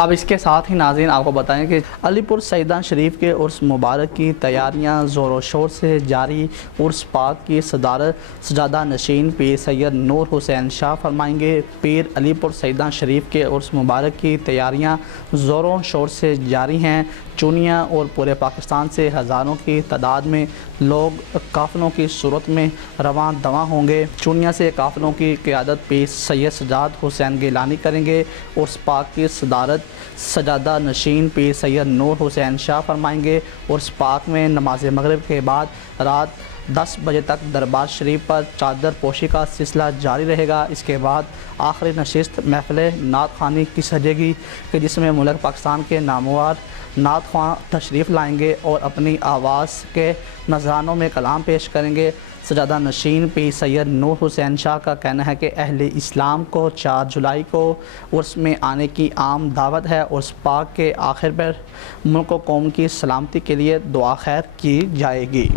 اب اس کے ساتھ ہی ناظرین آپ کو بتائیں کہ علی پور سیدان شریف کے عرس مبارک کی تیاریاں زور و شور سے جاری۔ عرس پاک کی صدارت سجادہ نشین پیر سید نور حسین شاہ فرمائیں گے۔ پیر علی پور سیدان شریف کے عرس مبارک کی تیاریاں زور و شور سے جاری ہیں۔ چونیا اور پورے پاکستان سے ہزاروں کی تعداد میں لوگ قافلوں کی صورت میں رواں دواں ہوں گے۔ چونیا سے قافلوں کی قیادت پیر سید سجاد حسین گیلانی کریں گے۔ عرس پاک کی صدارت سجادہ نشین پیر سید نور حسین شاہ فرمائیں گے۔ عرس پاک میں نماز مغرب کے بعد رات 10 بجے تک دربار شریف پر چادر پوشی کا سلسلہ جاری رہے گا۔ اس کے بعد آخری نشست محفل نعت خوانی کی سجے گی کہ جس میں ملک پاکستان کے نامور نعت خواں تشریف لائیں گے اور اپنی آواز کے نذرانوں میں کلام پیش کریں گے۔ سجادہ نشین پیر سید نور حسین شاہ کا کہنا ہے کہ اہل اسلام کو 4 جولائی کو عرس میں آنے کی عام دعوت ہے۔ عرس پاک کے آخر پر ملک و قوم کی سلامتی کے لیے دعا خیر کی جائے گی۔